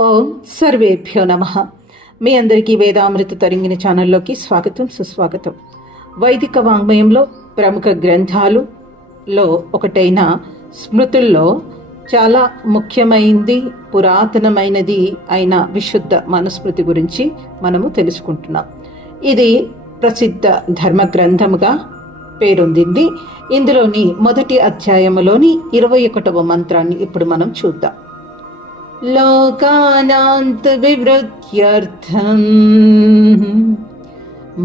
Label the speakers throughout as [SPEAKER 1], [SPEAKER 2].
[SPEAKER 1] ఓం సర్వేభ్యో నమ. మీ అందరికీ వేదామృత తరింగిన ఛానల్లోకి స్వాగతం సుస్వాగతం. వైదిక వాంగ్మయంలో ప్రముఖ గ్రంథాలులో ఒకటైన స్మృతుల్లో చాలా ముఖ్యమైనది పురాతనమైనది అయిన విశుద్ధ మనుస్మృతి గురించి మనము తెలుసుకుంటున్నాం. ఇది ప్రసిద్ధ ధర్మ గ్రంథముగా పేరొందింది. ఇందులోని మొదటి అధ్యాయములోని ఇరవై ఒకటవ మంత్రాన్ని ఇప్పుడు మనం చూద్దాం. లోకానాంత వివృత్యర్థం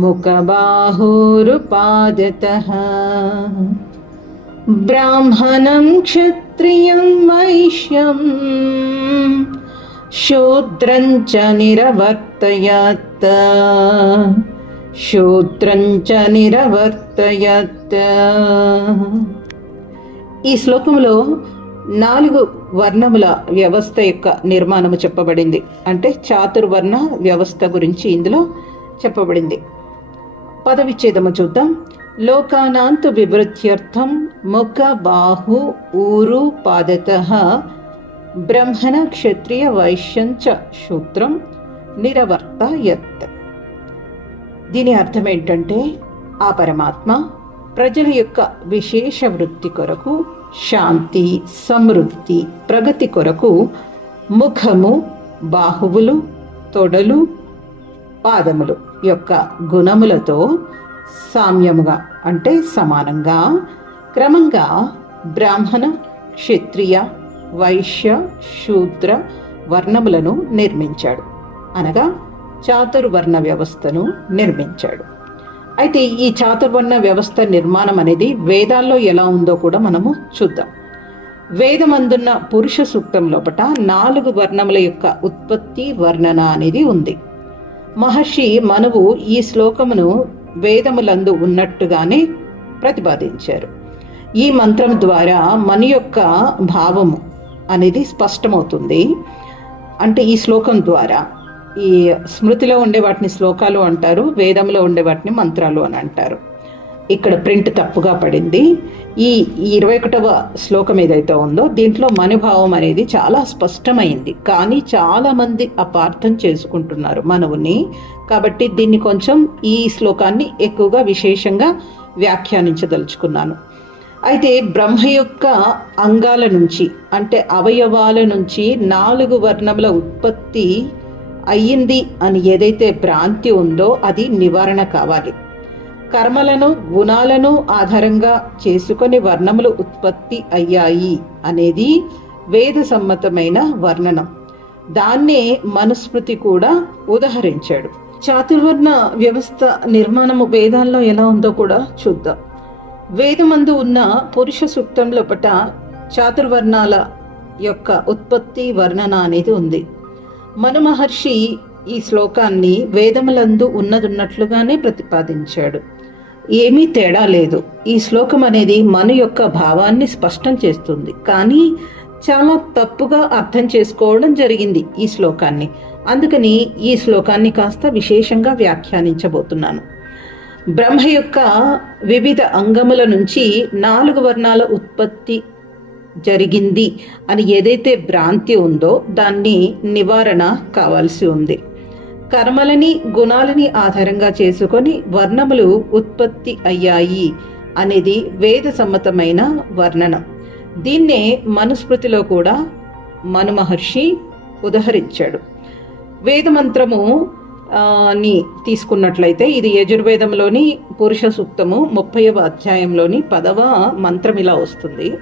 [SPEAKER 1] ముఖబాహోరుపాదతః బ్రాహ్మణం క్షత్రియం వైశ్యం శూద్రం చ నిరవర్తయత్ శూద్రం చ నిరవర్తయత్ ఈ శ్లోకంలో నాలుగు వర్ణముల వ్యవస్థ యొక్క నిర్మాణము చెప్పబడింది. అంటే చాతుర్వర్ణ వ్యవస్థ గురించి ఇందులో చెప్పబడింది. పదవిచ్ఛేదము చూద్దాం. లోకానాంతు వివృత్యర్థం ముఖ బాహు ఊరు పాదత బ్రహ్మణ క్షత్రియ వైశ్యంచ సూత్రం నిరవర్త యత్ దీని అర్థం ఏంటంటే ఆ పరమాత్మ ప్రజల యొక్క విశేష వృత్తి కొరకు శాంతి సమృద్ధి ప్రగతి కొరకు ముఖము బాహువులు తొడలు పాదములు యొక్క గుణములతో సామ్యముగా అంటే సమానంగా క్రమంగా బ్రాహ్మణ క్షత్రియ వైశ్య శూద్ర వర్ణములను నిర్మించాడు. అనగా చాతుర్వర్ణ వ్యవస్థను నిర్మించాడు. అయితే ఈ చాతుర్వర్ణ వ్యవస్థ నిర్మాణం అనేది వేదాల్లో ఎలా ఉందో కూడా మనము చూద్దాం. వేదమందున్న పురుష సూక్తం లోపట నాలుగు వర్ణముల యొక్క ఉత్పత్తి వర్ణన అనేది ఉంది. మహర్షి మనవు ఈ శ్లోకమును వేదములందు ఉన్నట్టుగానే ప్రతిపాదించారు. ఈ మంత్రం ద్వారా మన యొక్క భావము అనేది స్పష్టమవుతుంది. అంటే ఈ శ్లోకం ద్వారా. ఈ స్మృతిలో ఉండే వాటిని శ్లోకాలు అంటారు వేదంలో ఉండే వాటిని మంత్రాలు అని అంటారు. ఇక్కడ ప్రింట్ తప్పుగా పడింది. ఈ ఇరవై ఒకటవ శ్లోకం ఏదైతే ఉందో దీంట్లో మనుభావం అనేది చాలా స్పష్టమైంది. కానీ చాలామంది అపార్థం చేసుకుంటున్నారు మనవుని. కాబట్టి దీన్ని కొంచెం ఈ శ్లోకాన్ని ఎక్కువగా విశేషంగా వ్యాఖ్యానించదలుచుకున్నాను. అయితే బ్రహ్మ యొక్క అంగాల నుంచి అంటే అవయవాల నుంచి నాలుగు వర్ణముల ఉత్పత్తి అయ్యింది అని ఏదైతే భ్రాంతి ఉందో అది నివారణ కావాలి. కర్మలను గుణాలను ఆధారంగా చేసుకొని వర్ణములు ఉత్పత్తి అయ్యాయి అనేది వేద సమ్మతమైన వర్ణనం. దాన్నే మనుస్మృతి కూడా ఉదహరించాడు. చాతుర్వర్ణ వ్యవస్థ నిర్మాణము వేదాల్లో ఎలా ఉందో కూడా చూద్దాం. వేదమందు ఉన్న పురుష సూక్తంలో పట చాతుర్వర్ణాల యొక్క ఉత్పత్తి వర్ణన అనేది ఉంది. మను మహర్షి ఈ శ్లోకాన్ని వేదములందు ఉన్నదున్నట్లుగానే ప్రతిపాదించాడు. ఏమీ తేడా లేదు. ఈ శ్లోకం అనేది మన యొక్క భావాన్ని స్పష్టం చేస్తుంది. కానీ చాలా తప్పుగా అర్థం చేసుకోవడం జరిగింది ఈ శ్లోకాన్ని. అందుకని ఈ శ్లోకాన్ని కాస్త విశేషంగా వ్యాఖ్యానించబోతున్నాను. బ్రహ్మ యొక్క వివిధ అంగముల నుంచి నాలుగు వర్ణాల ఉత్పత్తి జరిగింది అని ఏదైతే భ్రాంతి ఉందో దాన్ని నివారణ కావాల్సి ఉంది. కర్మలని గుణాలని ఆధారంగా చేసుకొని వర్ణములు ఉత్పత్తి అయ్యాయి అనేది వేద సమ్మతమైన వర్ణనం. దీన్నే మనుస్మృతిలో కూడా మను మహర్షి ఉదహరించాడు. వేదమంత్రము ని తీసుకున్నట్లయితే ఇది యజుర్వేదంలోని పురుష సూక్తము ముప్పైవ అధ్యాయంలోని పదవ మంత్రం ఇలా వస్తుంది.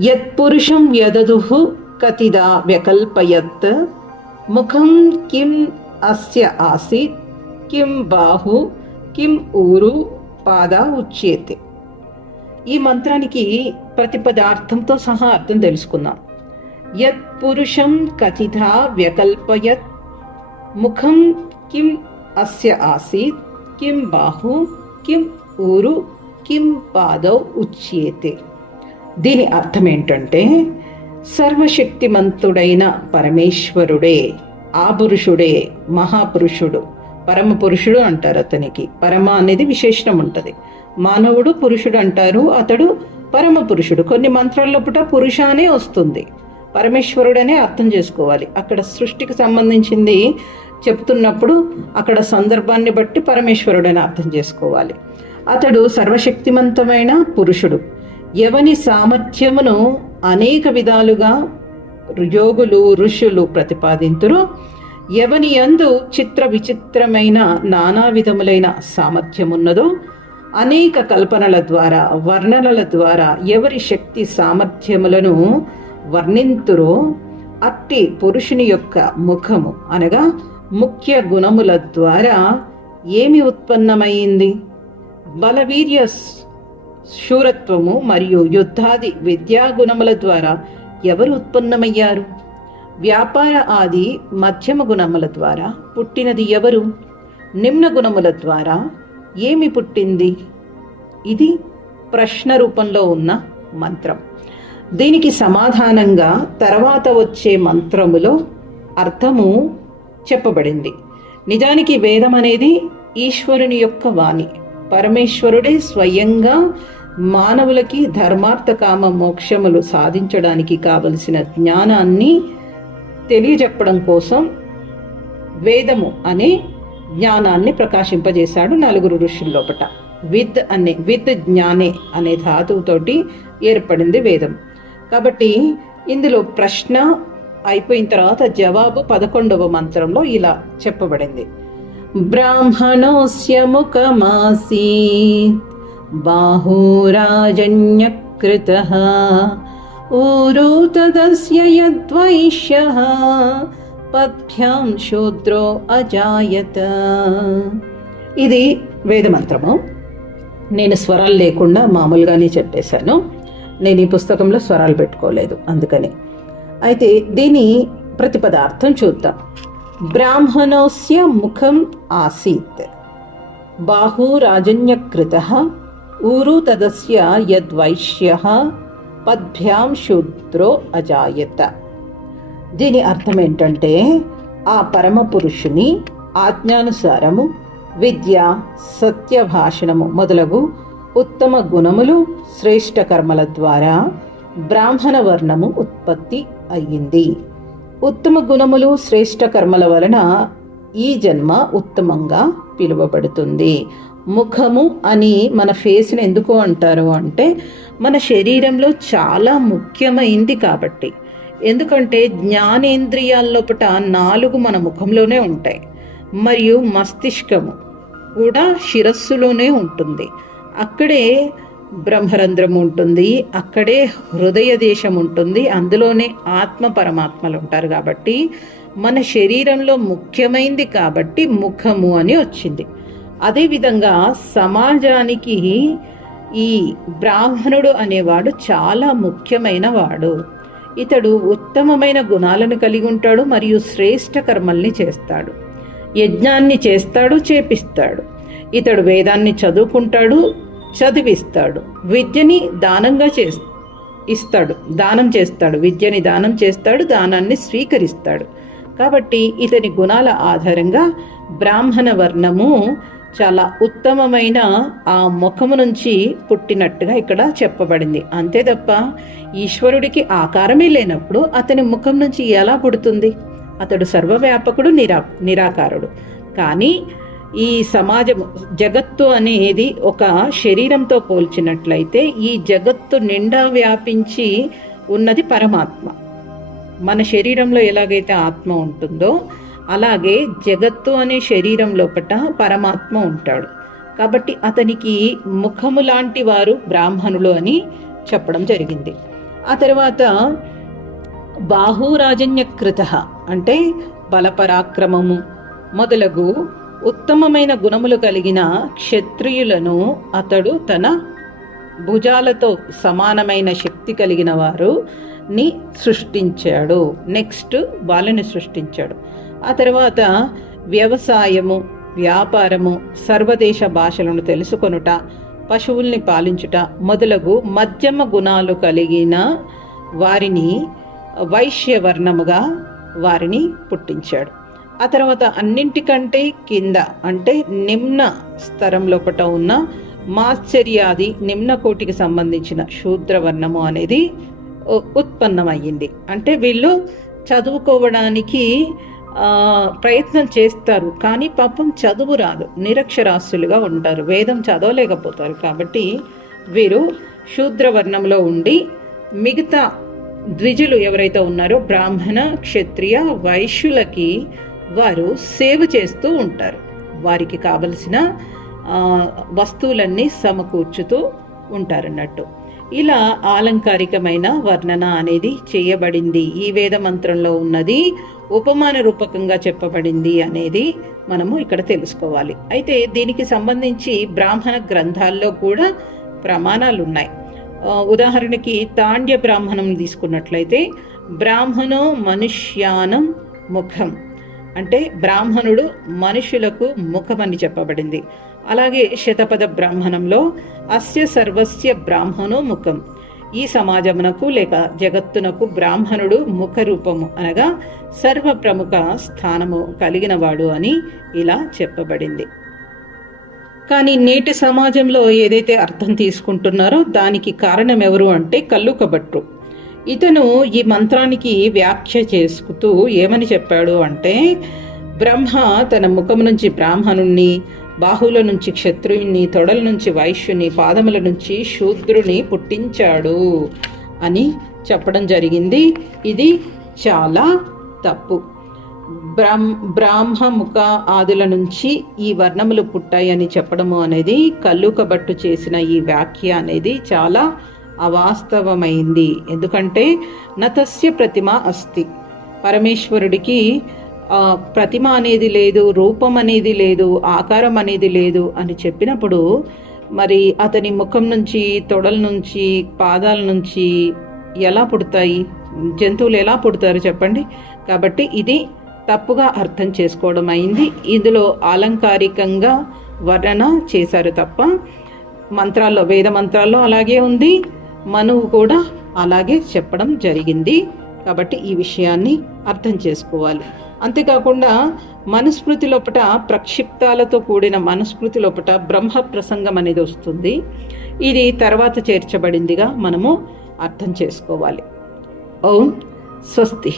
[SPEAKER 1] యత్పురుషం యదదుహు కతిదా వ్యకల్పయత్ ముఖం కిం అస్య ఆసీత్ కిం బాహు కిం ఊరు పాద ఉచ్యేతే ఈ మంత్రానికి ప్రతి పదార్థంతో సహా అర్థం తెలుసుకుందాం. యత్ పురుషం కథిత వ్యకల్పయత్ ముఖం కిం అస్య ఆసీత్ కిం బాహు కిం ఊరు కిం పాదౌ ఉచ్యేతే। దీని అర్థం ఏంటంటే సర్వశక్తిమంతుడైన పరమేశ్వరుడే ఆ పురుషుడే మహాపురుషుడు పరమ పురుషుడు అంటారు అతనికి. పరమ అనేది విశేషణం ఉంటుంది. మానవుడు పురుషుడు అంటారు అతడు పరమ పురుషుడు కొన్ని మంత్రాల్లో పుట పురుష అనే వస్తుంది. పరమేశ్వరుడనే అర్థం చేసుకోవాలి. అక్కడ సృష్టికి సంబంధించింది చెప్తున్నప్పుడు అక్కడ సందర్భాన్ని బట్టి పరమేశ్వరుడని అర్థం చేసుకోవాలి. అతడు సర్వశక్తిమంతమైన పురుషుడు. ఎవని సామర్థ్యమును అనేక విధాలుగా యోగులు ఋషులు ప్రతిపాదింతురు. ఎవని యందు చిత్ర విచిత్రమైన నానా విధములైన సామర్థ్యమున్నదో అనేక కల్పనల ద్వారా వర్ణనల ద్వారా ఎవరి శక్తి సామర్థ్యములను వర్ణింతురో అట్టి పురుషుని యొక్క ముఖము అనగా ముఖ్య గుణముల ద్వారా ఏమి ఉత్పన్నమైంది? బలవీర్య శూరత్వము మరియు యుద్ధాది విద్యా గుణముల ద్వారా ఎవరు ఉత్పన్నమయ్యారు? వ్యాపార ఆది మధ్యమ గుణముల ద్వారా పుట్టినది ఎవరు? నిమ్న గుణముల ద్వారా ఏమి పుట్టింది? ఇది ప్రశ్న రూపంలో ఉన్న మంత్రం. దీనికి సమాధానంగా తర్వాత వచ్చే మంత్రములో అర్థము చెప్పబడింది. నిజానికి వేదం అనేది ఈశ్వరుని యొక్క వాణి. పరమేశ్వరుడే స్వయంగా మానవులకి ధర్మార్థ కామ మోక్షములు సాధించడానికి కావలసిన జ్ఞానాన్ని తెలియజెప్పడం కోసం వేదము అనే జ్ఞానాన్ని ప్రకాశింపజేశాడు నలుగురు ఋషుల లోపట. విద్ అనే విత్ జ్ఞానే అనే ధాతువుతోటి ఏర్పడింది వేదం. కాబట్టి ఇందులో ప్రశ్న అయిపోయిన తర్వాత జవాబు పదకొండవ మంత్రంలో ఇలా చెప్పబడింది. బ్రాహ్మణోస్య ముఖమాసీ బాహూరాజన్యకృత. ఊరు తదస్య యద్వైశ్యః పద్భ్యాం శూద్రో అజాయత. ఇది వేదమంత్రము. నేను స్వరాలు లేకుండా మామూలుగానే చెప్పేశాను. నేను ఈ పుస్తకంలో స్వరాలు పెట్టుకోలేదు అందుకని. అయితే దీని ప్రతిపదార్థం చూద్దాం. బ్రాహ్మణోస్య ముఖం ఆసీత్ బాహూరాజన్యకృత ఊరు తదస్య యద్వైశ్య పద్భ్యాం శూద్రో అజాయత దీని అర్థం ఏంటంటే ఆ పరమ పురుషుని ఆజ్ఞానుసారము విద్య సత్యభాషణము మొదలగు ఉత్తమ గుణములు శ్రేష్ట కర్మల ద్వారా బ్రాహ్మణ వర్ణము ఉత్పత్తి అయ్యింది. ఉత్తమ గుణములు శ్రేష్ట కర్మల వలన ఈ జన్మ ఉత్తమంగా పిలువబడుతుంది. ముఖము అని మన ఫేస్ని ఎందుకు అంటారు అంటే మన శరీరంలో చాలా ముఖ్యమైంది కాబట్టి. ఎందుకంటే జ్ఞానేంద్రియాల్లోపట నాలుగు మన ముఖంలోనే ఉంటాయి. మరియు మస్తిష్కము కూడా శిరస్సులోనే ఉంటుంది. అక్కడే బ్రహ్మరంధ్రం ఉంటుంది అక్కడే హృదయ దేశం ఉంటుంది అందులోనే ఆత్మ పరమాత్మలు ఉంటారు కాబట్టి మన శరీరంలో ముఖ్యమైంది కాబట్టి ముఖము అని వచ్చింది. అదేవిధంగా సమాజానికి ఈ బ్రాహ్మణుడు అనేవాడు చాలా ముఖ్యమైన వాడు. ఇతడు ఉత్తమమైన గుణాలను కలిగి ఉంటాడు మరియు శ్రేష్ట కర్మల్ని చేస్తాడు. యజ్ఞాన్ని చేస్తాడు చేపిస్తాడు. ఇతడు వేదాన్ని చదువుకుంటాడు చదివిస్తాడు. విద్యని దానంగా చే ఇస్తాడు. దానం చేస్తాడు. విద్యని దానం చేస్తాడు. దానాన్ని స్వీకరిస్తాడు. కాబట్టి ఇతని గుణాల ఆధారంగా బ్రాహ్మణ వర్ణము చాలా ఉత్తమమైన ఆ ముఖము నుంచి పుట్టినట్టుగా ఇక్కడ చెప్పబడింది. అంతే తప్ప ఈశ్వరుడికి ఆకారమే లేనప్పుడు అతని ముఖం నుంచి ఎలా పుడుతుంది? అతడు సర్వవ్యాపకుడు నిరా నిరాకారుడు. కానీ ఈ సమాజము జగత్తు అనేది ఒక శరీరంతో పోల్చినట్లయితే ఈ జగత్తు నిండా వ్యాపించి ఉన్నది పరమాత్మ. మన శరీరంలో ఎలాగైతే ఆత్మ ఉంటుందో అలాగే జగత్తు అనే శరీరం లోపట పరమాత్మ ఉంటాడు. కాబట్టి అతనికి ముఖము లాంటి వారు బ్రాహ్మణులు అని చెప్పడం జరిగింది. ఆ తర్వాత బాహురాజన్యకృత అంటే బలపరాక్రమము మొదలగు ఉత్తమమైన గుణములు కలిగిన క్షత్రియులను అతడు తన భుజాలతో సమానమైన శక్తి కలిగిన వారు ని సృష్టించాడు. నెక్స్ట్ వాళ్ళని సృష్టించాడు. ఆ తర్వాత వ్యవసాయము వ్యాపారము సర్వదేశ భాషలను తెలుసుకొనుట పశువుల్ని పాలించుట మొదలగు మధ్యమ గుణాలు కలిగిన వారిని వైశ్యవర్ణముగా వారిని పుట్టించాడు. ఆ తర్వాత అన్నింటికంటే కింద అంటే నిమ్న స్తరం లోపట ఉన్న మాశ్చర్యాది నిమ్న కోటికి సంబంధించిన శూద్రవర్ణము అనేది ఉ- ఉత్పన్నమయ్యింది. అంటే వీళ్ళు చదువుకోవడానికి ప్రయత్నం చేస్తారు కానీ పాపం చదువు రాదు నిరక్షరాస్యులుగా ఉంటారు వేదం చదవలేకపోతారు కాబట్టి వీరు శూద్ర వర్ణంలో ఉండి మిగతా ద్విజులు ఎవరైతే ఉన్నారో బ్రాహ్మణ క్షత్రియ వైశ్యులకి వారు సేవ చేస్తూ ఉంటారు. వారికి కావలసిన వస్తువులన్నీ సమకూర్చుతూ ఉంటారన్నట్టు. ఇలా ఆలంకారికమైన వర్ణన అనేది చేయబడింది. ఈ వేద మంత్రంలో ఉన్నది ఉపమాన రూపకంగా చెప్పబడింది అనేది మనము ఇక్కడ తెలుసుకోవాలి. అయితే దీనికి సంబంధించి బ్రాహ్మణ గ్రంథాల్లో కూడా ప్రమాణాలు ఉన్నాయి ఉదాహరణకి తాండ్య బ్రాహ్మణం తీసుకున్నట్లయితే బ్రాహ్మణో మనుష్యానం ముఖం. అంటే బ్రాహ్మణుడు మనుషులకు ముఖమని చెప్పబడింది. అలాగే శతపద బ్రాహ్మణంలో అస్య సర్వస్య బ్రాహ్మణో ముఖం. ఈ సమాజమునకు లేక జగత్తునకు బ్రాహ్మణుడు ముఖ రూపము అనగా సర్వ ప్రముఖ స్థానము కలిగినవాడు అని ఇలా చెప్పబడింది. కానీ నేటి సమాజంలో ఏదైతే అర్థం తీసుకుంటున్నారో దానికి కారణం ఎవరు అంటే కల్లుకబట్టు ఇతను ఈ మంత్రానికి వ్యాఖ్య చేసుకుతూ ఏమని చెప్పాడు అంటే బ్రహ్మ తన ముఖం నుంచి బ్రాహ్మణుణ్ణి బాహువుల నుంచి క్షత్రుయుణ్ణి తొడల నుంచి వైశ్యుని పాదముల నుంచి శూద్రుని పుట్టించాడు అని చెప్పడం జరిగింది. ఇది చాలా తప్పు. బ్రహ్మ బ్రాహ్మముఖ ఆదుల నుంచి ఈ వర్ణములు పుట్టాయని చెప్పడము అనేది కల్లుకబట్టు చేసిన ఈ వ్యాఖ్య అనేది చాలా అవాస్తవమైంది. ఎందుకంటే నతస్య ప్రతిమ అస్తి. పరమేశ్వరుడికి ప్రతిమ అనేది లేదు రూపం అనేది లేదు ఆకారం అనేది లేదు అని చెప్పినప్పుడు మరి అతని ముఖం నుంచి తొడల నుంచి పాదాల నుంచి ఎలా పుడతాయి? జంతువులు ఎలా పుడతారు చెప్పండి? కాబట్టి ఇది తప్పుగా అర్థం చేసుకోవడం అయింది. ఇందులో ఆలంకారికంగా వర్ణన చేశారు తప్ప మంత్రాల్లో వేద మంత్రాల్లో అలాగే ఉంది. మనువు కూడా అలాగే చెప్పడం జరిగింది. కాబట్టి ఈ విషయాన్ని అర్థం చేసుకోవాలి. అంతేకాకుండా మనుస్మృతి లోపట ప్రక్షిప్తాలతో కూడిన మనుస్మృతి లోపట బ్రహ్మ ప్రసంగం అనేది వస్తుంది. ఇది తర్వాత చేర్చబడిందిగా మనము అర్థం చేసుకోవాలి. ఓం స్వస్తి.